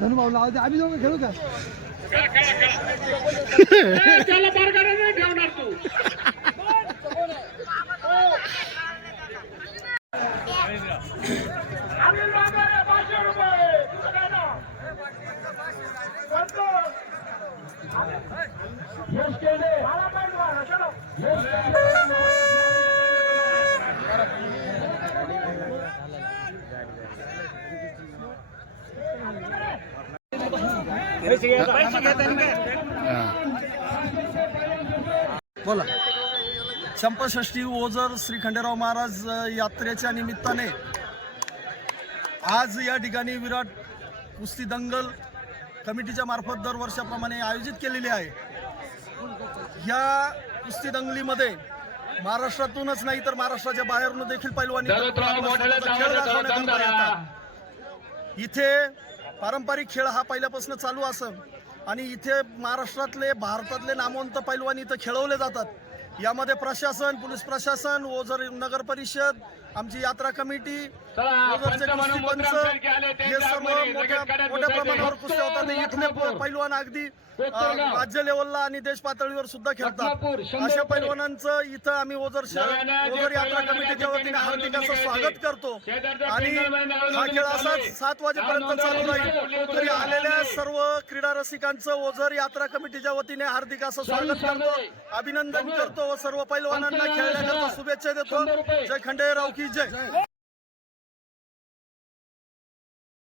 धनु भाऊ लावा आम्ही दोघं खेळू का? त्याला बारगाड्या नाही ठेवणार तू. अनिल बोला. चंपाषष्ठी ओझर श्री खंडेराव महाराज यात्रेच्या निमित्ताने आज या ठिकाणी विराट कुस्ती दंगल कमिटीच्या मार्फत दर वर्षाप्रमाणे आयोजित केलेली आहे. या कुस्ती दंगलीमध्ये महाराष्ट्रातूनच नाही तर महाराष्ट्राच्या बाहेरून देखील पैलवानी. इथे पारंपरिक खेळ हा पहिल्यापासून चालू असं आणि इथे महाराष्ट्रातले भारतातले नामवंत पैलवान इथं खेळवले जातात. यामध्ये प्रशासन पोलीस प्रशासन ओझर नगर परिषद आमची यात्रा कमिटी हे सर्व मोठ्या मोठ्या प्रमाणावर. कुस्त्या होतात इथले. पैलवान अगदी. राज्य लेवलला आणि देश पातळीवर सुद्धा खेळतात अशा. पैलवानांचं इथं आम्ही ओझर ओझर यात्रा कमिटीच्या वतीने हार्दिक असं. स्वागत करतो आणि हा खेळ असाच सात वाजेपर्यंत. चालू राहील तरी. आलेल्या सर्व क्रीडा रसिकांचं ओझर यात्रा कमिटीच्या वतीने हार्दिक असं स्वागत करतो अभिनंदन करतो व सर्व पैलवानांना खेळण्याकरता शुभेच्छा देतो जय खंडेराव की जय